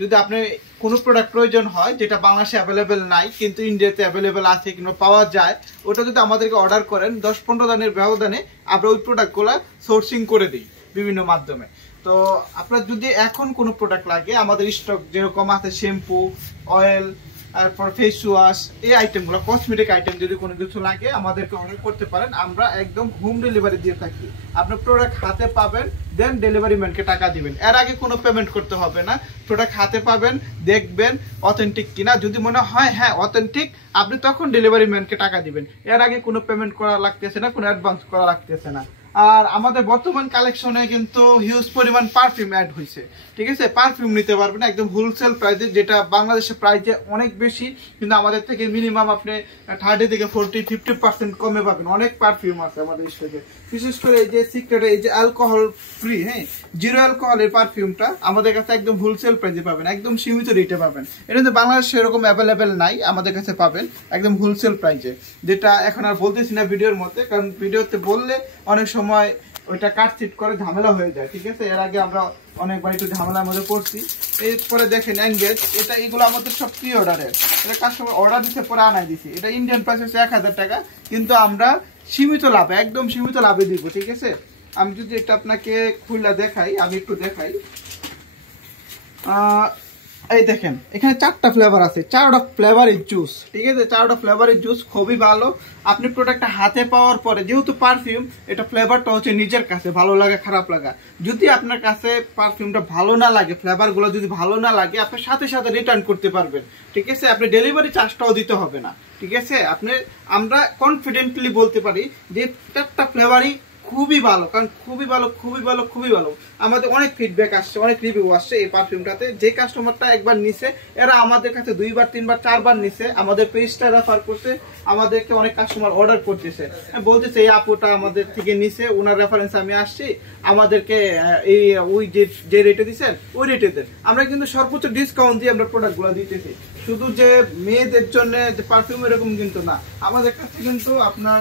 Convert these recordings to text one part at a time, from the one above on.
যদি আপনি কোনো প্রোডাক্ট প্রয়োজন হয় যেটা বাংলাদেশে অ্যাভেলেবেল নাই কিন্তু ইন্ডিয়াতে অ্যাভেলেবেল আছে কিংবা পাওয়া যায়, ওটা যদি আমাদেরকে অর্ডার করেন 10-15 দিনের ব্যবধানে আমরা ওই প্রোডাক্টগুলো সোর্সিং করে দিই বিভিন্ন মাধ্যমে। তো আপনার যদি এখন কোনো প্রোডাক্ট লাগে, আমাদের স্টক যেরকম আছে শ্যাম্পু, অয়েল, তারপর ফেস ওয়াশ, এই আইটেমগুলো কসমেটিক আইটেম যদি কোনো কিছু লাগে আমাদেরকে অর্ডার করতে পারেন, আমরা একদম হোম ডেলিভারি দিয়ে থাকি। আপনার প্রোডাক্ট হাতে পাবেন, দেন ডেলিভারি ম্যানকে টাকা দিবেন, এর আগে কোনো পেমেন্ট করতে হবে না। প্রোডাক্ট হাতে পাবেন, দেখবেন অথেন্টিক কিনা, যদি মনে হয় হ্যাঁ অথেন্টিক, আপনি তখন ডেলিভারি ম্যানকে টাকা দিবেন, এর আগে কোনো পেমেন্ট করা লাগতেছে না, কোনো অ্যাডভান্স করা লাগতেছে না। আর আমাদের বর্তমান কালেকশনে কিন্তু হিউজ পরিমাণ পারফিউম অ্যাড হয়েছে, ঠিক আছে। পারফিউম নিতে পারবেন একদম হোলসেল প্রাইসে, যেটা বাংলাদেশের প্রাইসে অনেক বেশি, কিন্তু আমাদের থেকে মিনিমাম আপনি 30 থেকে 40-50% কমে পাবেন। অনেক পারফিউম আছে আমাদের স্টকে, বিশেষ করে এই যে সিক্রেটের এই যে অ্যালকোহল ফ্রি, হ্যাঁ, জিরো অ্যালকোহলের পারফিউমটা আমাদের কাছে একদম হোলসেল প্রাইসে পাবেন, একদম সীমিত রেটে পাবেন। এটা কিন্তু বাংলাদেশে এরকম অ্যাভেলেবেল নাই, আমাদের কাছে পাবেন একদম হোলসেল প্রাইসে, যেটা এখন আর বলতেছি না ভিডিওর মধ্যে, কারণ ভিডিওতে বললে অনেক সময় ওইটা কাটছিট করে ঝামেলা হয়ে যায়, ঠিক আছে। এর আগে আমরা অনেকবার একটু ঝামেলার মধ্যে পড়ছি। এরপরে দেখেন এনগেজ, এটা এগুলো আমাদের সব প্রি অর্ডারের, এটা কাস্টমার অর্ডার দিতে পরে আনাই দিছি। এটা ইন্ডিয়ান প্রাইস হচ্ছে 1000 টাকা, কিন্তু আমরা সীমিত লাভে, একদম সীমিত লাভে দিব, ঠিক আছে। আমি যদি এটা আপনাকে খুলে দেখাই, আমি একটু দেখাই, এই দেখেন এখানে 4টা ফ্লেভার আছে, 4টা ফ্লেভারের জুস, ঠিক আছে। 4টা ফ্লেভারের জুস খুবই ভালো। আপনি প্রোডাক্টটা হাতে পাওয়ার পরে, যেহেতু পারফিউম, এটা ফ্লেভারটা হচ্ছে নিজের কাছে ভালো লাগা খারাপ লাগা। যদি আপনার কাছে পারফিউমটা ভালো না লাগে, ফ্লেভারগুলো যদি ভালো না লাগে, আপনি সাথে সাথে রিটার্ন করতে পারবেন, ঠিক আছে। আপনি ডেলিভারি চার্জটাও দিতে হবে না, ঠিক আছে। আমরা কনফিডেন্টলি বলতে পারি যে 4টা ফ্লেভারই খুবই ভালো, কারণ খুবই ভালো, খুবই ভালো, খুবই ভালো। আমাদের অনেক ফিডব্যাক আসছে, অনেক রিভিউ আসছে এই পারফিউমটাতে। যে কাস্টমারটা একবার নিছে, এরা আমাদের কাছে 2বার 3বার 4বার নিছে, আমাদের পেজটা রেফার করছে, আমাদেরকে অনেক কাস্টমার অর্ডার করতেছে, বলতেছে এই আপুটা আমাদের থেকে নিছে, ওনার রেফারেন্স আমি আসছি, আমাদেরকে এই ওই যে রেটে দিচ্ছেন ওই রেটে দেন। আমরা কিন্তু সর্বোচ্চ ডিসকাউন্ট দিয়ে আমরা প্রোডাক্টগুলো দিতেছি। শুধু যে মেয়েদের জন্য যে পারফিউম এরকম কিন্তু না, আমাদের কাছে কিন্তু আপনার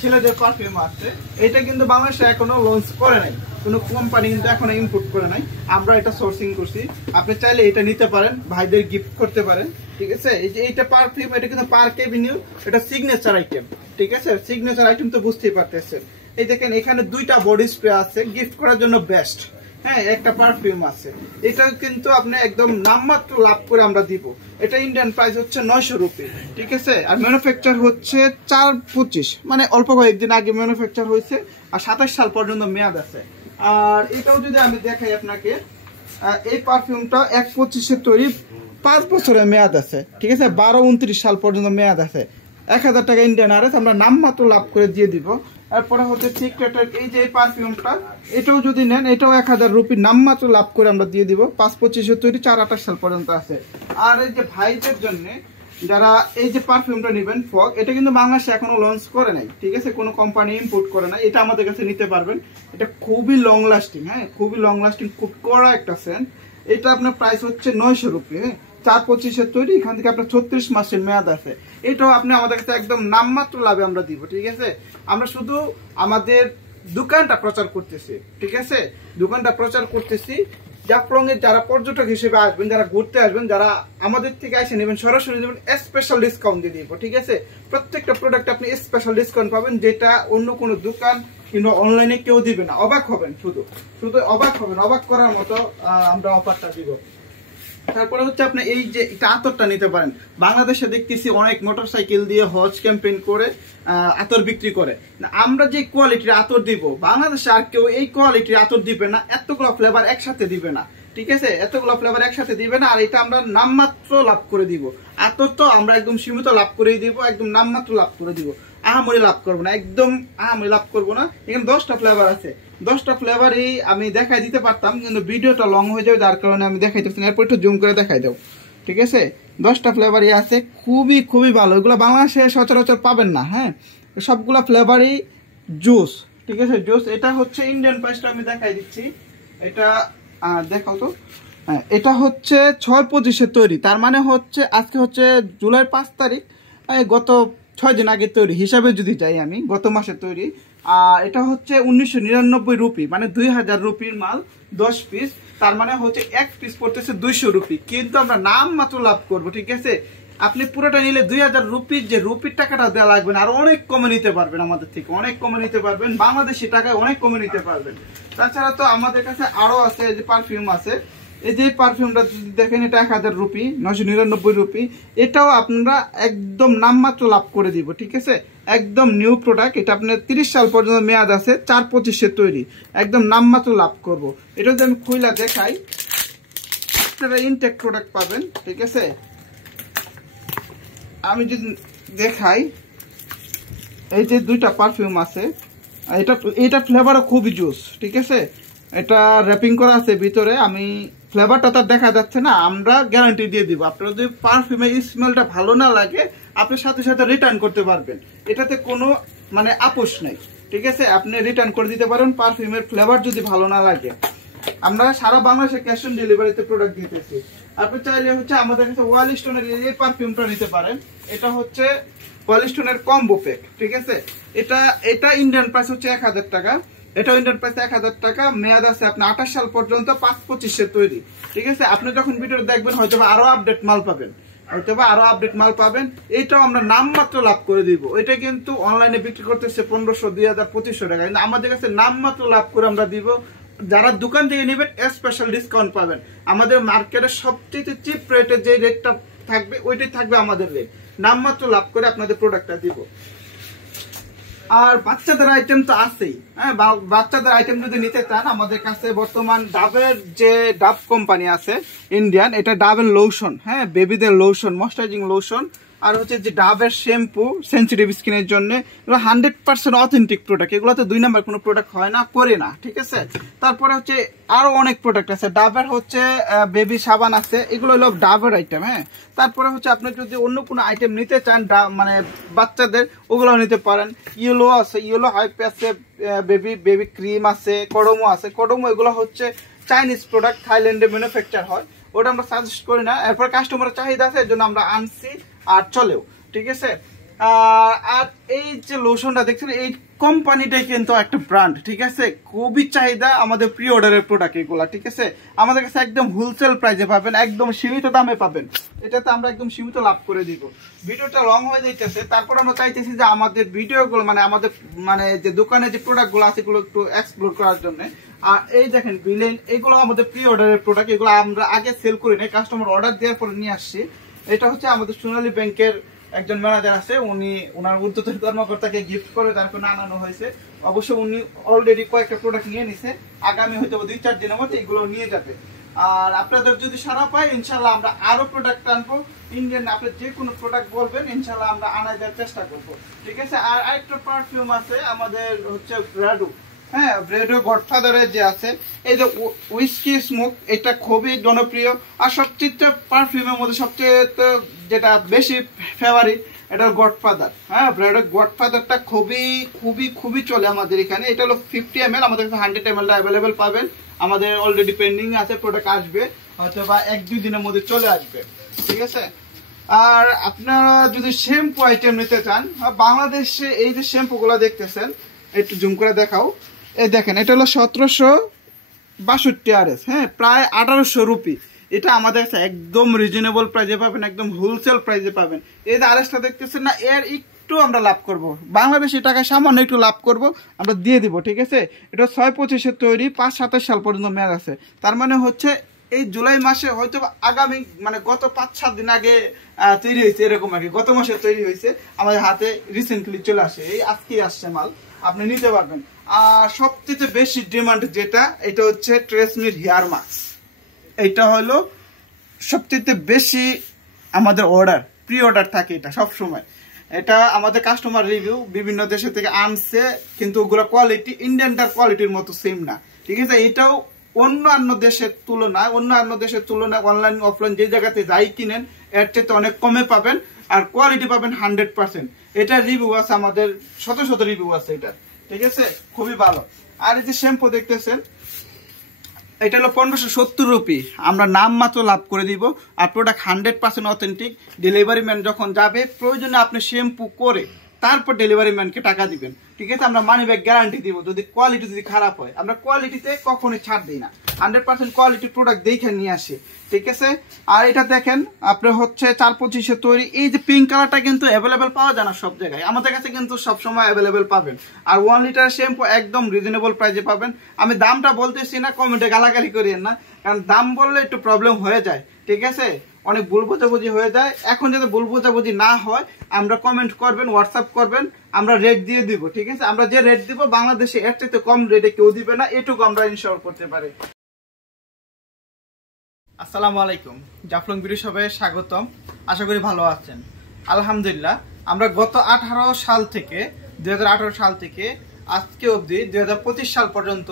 ছেলেদের পারফিউম আছে। এটা কিন্তু বাংলাদেশে এখনো লঞ্চ করে নাই, কোনো কোম্পানি কিন্তু এখনো ইম্পোর্ট করে নাই, আমরা এটা সোর্সিং করছি। আপনি চাইলে এটা নিতে পারেন, ভাইদের গিফট করতে পারেন, ঠিক আছে। এই যে এইটা পারফিউম, এটা কিন্তু পার্ক এভিনিউ, এটা সিগনেচার আইটেম, ঠিক আছে। সিগনেচার আইটেম তো বুঝতেই পারতেছেন। এই দেখেন এখানে 2টা বডি স্প্রে আছে, গিফট করার জন্য বেস্ট, হ্যাঁ। একটা পারফিউম আছে, এটা কিন্তু আপনি একদম নামমাত্র লাভ করে আমরা দিব। এটা ইন্ডিয়ান প্রাইস হচ্ছে 900 রুপি, ঠিক আছে। আর ম্যানুফ্যাকচার হচ্ছে 4/25, মানে অল্প কয়েকদিন আগে ম্যানুফ্যাকচার হয়েছে, আর 27 সাল পর্যন্ত মেয়াদ আছে। আর এটাও যদি আমি দেখাই আপনাকে, এই পারফিউমটা 1/25 তৈরি, 5 বছরের মেয়াদ আছে, ঠিক আছে। 12-29 সাল পর্যন্ত মেয়াদ আছে। 1000 টাকা ইন্ডিয়ান আরএস আমরা নামমাত্র লাভ করে দিয়ে দিব। এরপরে হচ্ছে সিক্রেটের এই যে পারফিউমটা, এটাও যদি নেন, এটাও 1000 রুপি নামমাত্র লাভ করে আমরা দিয়ে দিব। 5/25 তৈরি, 4/28 সাল পর্যন্ত আছে। আর এই যে ভাইদের জন্য যারা এই যে পারফিউমটা নেবেন, ফগ, এটা কিন্তু বাংলাদেশে এখনো লঞ্চ করে নাই, ঠিক আছে। কোনো কোম্পানি ইম্পোর্ট করে নাই, এটা আমাদের কাছে নিতে পারবেন। এটা খুবই লং লাস্টিং, হ্যাঁ, খুবই লং লাস্টিং, খুব কড়া একটা সেন্ট। এটা আপনার প্রাইস হচ্ছে 900 রুপি, হ্যাঁ। 4/25 তৈরি, এখান থেকে আপনার 36 মাসের মেয়াদ আছে। এটাও আপনি আমাদের কাছে একদম নামমাত্র লাভে আমরা দিব, ঠিক আছে। আমরা শুধু আমাদের দোকানটা প্রচার করতেছি, ঠিক আছে। দোকানটা প্রচার করতেছি। জাফলং এর যারা পর্যটক হিসেবে আসবেন, যারা ঘুরতে আসবেন, যারা আমাদের থেকে এসে নেবেন, সরাসরি নেবেন, স্পেশাল ডিসকাউন্ট দিয়ে দিব, ঠিক আছে। প্রত্যেকটা প্রোডাক্ট আপনি স্পেশাল ডিসকাউন্ট পাবেন, যেটা অন্য কোনো দোকান কিংবা অনলাইনে কেউ দিবে না। অবাক হবেন, শুধু অবাক হবেন, অবাক করার মতো আমরা অফারটা দিব। তারপরে হচ্ছে আপনি এই যে এটা আতরটা নিতে পারেন। বাংলাদেশে দেখতেছি অনেক মোটরসাইকেল দিয়ে হজ ক্যাম্পেইন করে আতর বিক্রি করে। আমরা যে কোয়ালিটির আতর দিব, বাংলাদেশে আর কেউ এই কোয়ালিটির আতর দিবে না, এতগুলো ফ্লেভার একসাথে দিবে না, ঠিক আছে। এতগুলো ফ্লেভার একসাথে দিবে না। আর এটা আমরা নামমাত্র লাভ করে দিব। আতর তো আমরা একদম সীমিত লাভ করে দিব, একদম নামমাত্র লাভ করে দিব, আহামরি লাভ করবো না, একদম আহামরি লাভ করবো না। এখানে 10টা ফ্লেভার আছে, 10টা ফ্লেভারই আমি দেখাই দিতে পারতাম, কিন্তু ভিডিওটা লং হয়ে যাবে, যার কারণে আমি দেখাইতে পারছি না। এরপর একটু জুম করে দেখাই দাও, ঠিক আছে। 10টা ফ্লেভারই আছে, খুবই খুবই ভালো। এগুলো বাংলাদেশে সচরাচর পাবেন না, হ্যাঁ। সবগুলা ফ্লেভারই জুস, ঠিক আছে, জুস। এটা হচ্ছে ইন্ডিয়ান প্রাইসটা আমি দেখাই দিচ্ছি, এটা দেখাও তো। হ্যাঁ, এটা হচ্ছে 6/25 তৈরি, তার মানে হচ্ছে আজকে হচ্ছে জুলাই 5 তারিখ, গত 6 দিন আগে তৈরি হিসাবে যদি যাই আমি, গত মাসে তৈরি। এটা হচ্ছে 1999 রুপি, মানে 2000 রুপির মাল 10 পিস। তার মানে হচ্ছে এক পিস পড়তেছে 200 রুপি, কিন্তু আমরা নাম মাত্র লাভ করবো। ঠিক আছে, আপনি পুরোটা নিলে 2000 রুপির যে রুপির টাকাটা দেওয়া লাগবে না, আর অনেক কমে নিতে পারবেন আমাদের থেকে, অনেক কমে নিতে পারবেন, বাংলাদেশি টাকায় অনেক কমে নিতে পারবেন। তাছাড়া তো আমাদের কাছে আরো আছে, যে পারফিউম আছে, এই যে পারফিউমটা যদি দেখেন এটা 1000 রুপি, 999 রুপি, এটাও আপনারা একদম নামমাত্র লাভ করে দিব। ঠিক আছে, একদম নিউ প্রোডাক্ট, এটা আপনার 30 সাল পর্যন্ত মেয়াদ আছে, 425 তৈরি, একদম নামমাত্র লাভ করব। এটা যদি আমি খুইলা দেখাই, আপনারা ইনটেক প্রোডাক্ট পাবেন। ঠিক আছে, আমি যদি দেখাই, এই যে দুইটা পারফিউম আছে, এটা ফ্লেভারও খুবই জুস। ঠিক আছে, এটা র্যাপিং করা আছে ভিতরে, আমি ফ্লেভারটা তার দেখা যাচ্ছে না, আমরা গ্যারান্টি দিয়ে দিব। আপনার যদি পারফিউমের স্মেলটা ভালো না লাগে, আপনি সাথে সাথে রিটার্ন করতে পারবেন, এটাতে কোনো মানে আপোষ নেই। ঠিক আছে, আপনি রিটার্ন করে দিতে পারেন পারফিউমের ফ্লেভার যদি ভালো না লাগে। আমরা সারা বাংলাদেশে ক্যাশ অন ডেলিভারিতে প্রোডাক্ট দিতেছি। আপনি চাইলে হচ্ছে আমাদের কাছে ওয়াইল্ড স্টোনের এই পারফিউমটা নিতে পারেন, এটা হচ্ছে ওয়াইল্ড স্টোনের কম্বো প্যাক। ঠিক আছে, এটা ইন্ডিয়ান প্রাইস হচ্ছে 1000 টাকা, এটা ইন্ডিয়ান প্রাইস 1000 টাকা, মেয়াদ আছে আপনার 28 সাল পর্যন্ত, 525 তৈরি। ঠিক আছে, আপনি যখন ভিডিও দেখবেন হয়তো আরো আপডেট মাল পাবেন, এইটাও আমরা নামমাত্র লাভ করে দিব। এটা কিন্তু অনলাইনে বিক্রি করতেছে 1500, 2000, 2500 টাকা, কিন্তু আমাদের কাছে নামমাত্র লাভ করে আমরা দিব। যারা দোকান থেকে নেবেন স্পেশাল ডিসকাউন্ট পাবেন। আমাদের মার্কেটের সবচেয়ে চিপ রেটে যে রেটটা থাকবে ওইটাই থাকবে আমাদের রেট, নামমাত্র লাভ করে আপনাদের প্রোডাক্টটা দিব। আর বাচ্চাদের আইটেম তো আছেই, হ্যাঁ, বাচ্চাদের আইটেম যদি নিতে চান, আমাদের কাছে বর্তমান ডাবের যে ডাব কোম্পানি আছে ইন্ডিয়ান, এটা ডাবের লোশন, হ্যাঁ, বেবিদের লোশন, ময়েশ্চারাইজিং লোশন, আর হচ্ছে যে ডাবের শ্যাম্পু সেনসিটিভ স্কিনের জন্য, এগুলো 100% অথেন্টিক প্রোডাক্ট, এগুলো তো 2 নাম্বার কোনো প্রোডাক্ট হয় না, করে না। ঠিক আছে, তারপরে হচ্ছে আরো অনেক প্রোডাক্ট আছে, ডাবের হচ্ছে বেবি সাবান আছে, এগুলো হলো ডাবের আইটেম। হ্যাঁ, তারপরে হচ্ছে আপনি যদি অন্য কোনো আইটেম নিতে চান মানে বাচ্চাদের, ওগুলো নিতে পারেন। ইয়েলো আছে, ইয়েলো হাইপ আছে, বেবি ক্রিম আছে, কডমো আছে। কডমো এগুলো হচ্ছে চাইনিজ প্রোডাক্ট, থাইল্যান্ডে ম্যানুফ্যাকচার হয়, ওটা আমরা সাজেস্ট করি না। এরপর কাস্টমারের চাহিদা আছে, এর জন্য আমরা আনছি আর চলেও। ঠিক আছে, আর এই যে লোশনটা দেখছেন, এই কোম্পানিটাই কিন্তু একটা ব্র্যান্ড। ঠিক আছে, খুবই চাহিদা, আমাদের প্রি অর্ডারের প্রোডাক্ট এগুলা। ঠিক আছে, আমাদের কাছে একদম হোলসেল প্রাইসে পাবেন, একদম সীমিত দামে পাবেন, এটাতে আমরা একদম সীমিত লাভ করে দিব। ভিডিওটা লং হয়ে যাইতেছে, তারপর আমরা চাইতেছি যে আমাদের ভিডিওগুলো মানে আমাদের মানে যে দোকানে যে প্রোডাক্টগুলো আছে এগুলো একটু এক্সপ্লোর করার জন্য। আর এই দেখেন বিলেন, এগুলো আমাদের প্রি অর্ডারের প্রোডাক্ট, এগুলো আমরা আগে সেল করি না, কাস্টমার অর্ডার দেওয়ার পরে নিয়ে আসছি। এটা হচ্ছে আমাদের সোনালী ব্যাংকের একজন ম্যানেজার আছে, উনি ওনার ঊর্ধ্বতন কর্মকর্তাকে গিফট করে তারপর আনানো হয়েছে। অবশ্য উনি অলরেডি কয়েকটা প্রোডাক্ট নিয়ে নিছে, আগামী হয়তো 2-4 দিনের মধ্যে এগুলো নিয়ে যাবে। আর আপনাদের যদি সারা পাই, ইনশাল্লাহ আমরা আরো প্রোডাক্ট আনবো ইন্ডিয়ান, আপনি যে কোনো প্রোডাক্ট বলবেন, ইনশাল্লাহ আমরা আনাই দেওয়ার চেষ্টা করবো। ঠিক আছে, আর আরেকটা পারফিউম আছে আমাদের হচ্ছে ব্রাডো, হ্যাঁ, ব্রেডো গডফাদারের যে আছে, এই যে উইস্কি স্মোক, এটা খুবই জনপ্রিয়। আর সবচেয়ে পারফিউমের মধ্যে সবচেয়ে যেটা বেশি ফেভারিট, এটা গডফাদার। হ্যাঁ, ব্রেডো গডফাদারটা খুবই খুবই খুবই চলে আমাদের এখানে। এটা হলো 50 ml, আমাদের কাছে 100 ml অ্যাভেলেবেল পাবেন। আমাদের অলরেডি পেন্ডিং আছে, প্রোডাক্ট আসবে হয়তো বা 1-2 দিনের মধ্যে চলে আসবে। ঠিক আছে, আর আপনারা যদি শ্যাম্পু আইটেম নিতে চান, বাংলাদেশে এই যে শ্যাম্পু গুলা দেখতেছেন, একটু জুম করে দেখাও, এই দেখেন, এটা হলো 1762 RS, হ্যাঁ, প্রায় 1800 রুপি। এটা আমাদের কাছে একদম রিজনেবল প্রাইসে পাবেন, একদম হোলসেল প্রাইসে পাবেন। এই যে আরএসটা দেখতেছেন না, এর একটু আমরা লাভ করব, বাংলাদেশি টাকায় সামান্য একটু লাভ করব, আমরা দিয়ে দিব। ঠিক আছে, এটা 625 তৈরি, 5-27 সাল পর্যন্ত মেয়াদ আছে। তার মানে হচ্ছে এই জুলাই মাসে হয়তো আগামী মানে গত 5-7 দিন আগে তৈরি হয়েছে, এরকম আর কি, গত মাসে তৈরি হয়েছে, আমাদের হাতে রিসেন্টলি চলে আসে, এই আজকেই আসছে মাল, আপনি নিতে পারবেন। আর সবচেয়ে বেশি ডিমান্ড যেটা, এটা হচ্ছে ট্রেসমির হেয়ার মাস্ক, এটা হলো সবচেয়ে বেশি আমাদের অর্ডার, প্রি অর্ডার থাকে এটা সব সময়। এটা আমাদের কাস্টমার রিভিউ, বিভিন্ন দেশে থেকে আনছে, কিন্তু ওগুলো কোয়ালিটি ইন্ডিয়ানটার কোয়ালিটির মতো সেম না। ঠিক আছে, এটাও অন্যান্য দেশের তুলনায় অনলাইন অফলাইন যে জায়গাতে যাই কিনেন, এর চেয়ে অনেক কমে পাবেন, আর কোয়ালিটি পাবেন 100%। এটা রিভিউ আছে, আমাদের শত রিভিউ আছে এটা। ঠিক আছে, খুবই ভালো। আর এই যে শ্যাম্পু দেখতেছেন, এটা হলো 1570 রুপি, আমরা নাম মাত্র লাভ করে দিব। আর প্রোডাক্ট 100% অথেন্টিক। ডেলিভারি ম্যান যখন যাবে, প্রয়োজনে আপনি শ্যাম্পু করে তারপর ডেলিভারি ম্যানকে টাকা দিবেন। ঠিক আছে, আমরা মানি ব্যাক গ্যারান্টি দিব। যদি কোয়ালিটি খারাপ হয়, আমরা কোয়ালিটিতে কখনোই ছাড় দিই না। 100% কোয়ালিটি প্রোডাক্ট দেখে নিয়ে আসি, ঠিক আছে। আর এটা দেখেন আপনার হচ্ছে 425 তৈরি। এই যে পিঙ্ক কালারটা কিন্তু অ্যাভেলেবেল পাওয়া যায় না সব জায়গায়, আমাদের কাছে কিন্তু সবসময় অ্যাভেলেবেল পাবেন। আর 1 লিটার শ্যাম্পু একদম রিজনেবল প্রাইসে পাবেন। আমি দামটা বলতেছি না, কমেন্টে গালাগালি করিয়েন না, কারণ দাম বললে একটু প্রবলেম হয়ে যায়, ঠিক আছে, অনেক ভুল বোঝাবুঝি হয়ে যায়। এখন যাতে ভুল বোঝাবুঝি না হয় আমরা কমেন্ট করবেন, হোয়াটসঅ্যাপ করবেন, আমরা রেট দিয়ে দিব, ঠিক আছে। আমরা যে রেট দিব বাংলাদেশে এর চাইতে কম রেটে কেউ দিবে না, এটুকু আমরা ইনশিওর করতে পারি। আসসালামু আলাইকুম, জাফলং বিডি সবাই স্বাগতম। আশা করি ভালো আছেন। আলহামদুলিল্লাহ, আমরা গত 2018 সাল থেকে আজকে অবধি 2025 সাল পর্যন্ত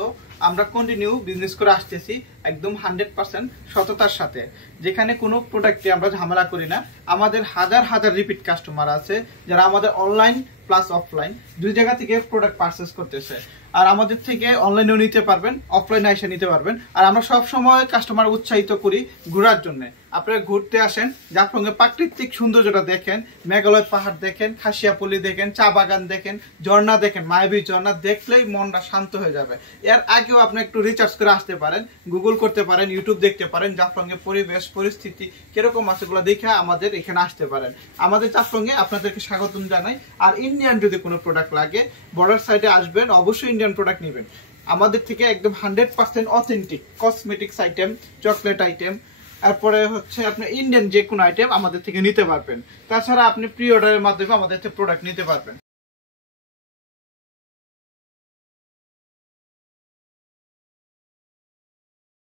আমরা কন্টিনিউ বিজনেস করে আসতেছি একদম 100% সততার সাথে, যেখানে কোনো প্রোডাক্টে আমরা ঝামেলা করি না। আমাদের হাজার হাজার রিপিট কাস্টমার আছে যারা আমাদের অনলাইন প্লাস অফলাইন দুই জায়গা থেকে প্রোডাক্ট পারচেস করতেছে। আর আমাদের থেকে অনলাইনেও নিতে পারবেন, অফলাইনে এসে নিতে পারবেন। আর আমরা সব সময় কাস্টমার উৎসাহিত করি ঘোরার জন্য। আপনারা ঘুরতে আসেন, জাফলংয়ে প্রাকৃতিক সৌন্দর্যটা দেখেন, মেঘালয় পাহাড় দেখেন, খাসিয়াপল্লী দেখেন, চা বাগান দেখেন, ঝর্ণা দেখেন, মায়াবী ঝর্ণা দেখলেই মনটা শান্ত হয়ে যাবে। এর আগেও আপনি একটু রিচার্জ করে আসতে পারেন, গুগল করতে পারেন, ইউটিউব দেখতে পারেন, জাফলংয়ের পরিবেশ পরিস্থিতি কিরকম আছে এগুলো দেখে আমাদের এখানে আসতে পারেন। আমাদের জাফলংয়ে আপনাদেরকে স্বাগতম জানাই। আর ইন্ডিয়ান যদি কোনো প্রোডাক্ট লাগে বর্ডার সাইডে আসবেন, অবশ্যই ইন্ডিয়ান প্রোডাক্ট নেবেন আমাদের থেকে, একদম 100% authentic cosmetics item, chocolate item, তারপরে হচ্ছে আপনি ইন্ডিয়ান যে কোনো আইটেম আমাদের থেকে নিতে পারবেন। তাছাড়া আপনি প্রি অর্ডারের মাধ্যমে আমাদের থেকে প্রোডাক্ট নিতে পারবেন।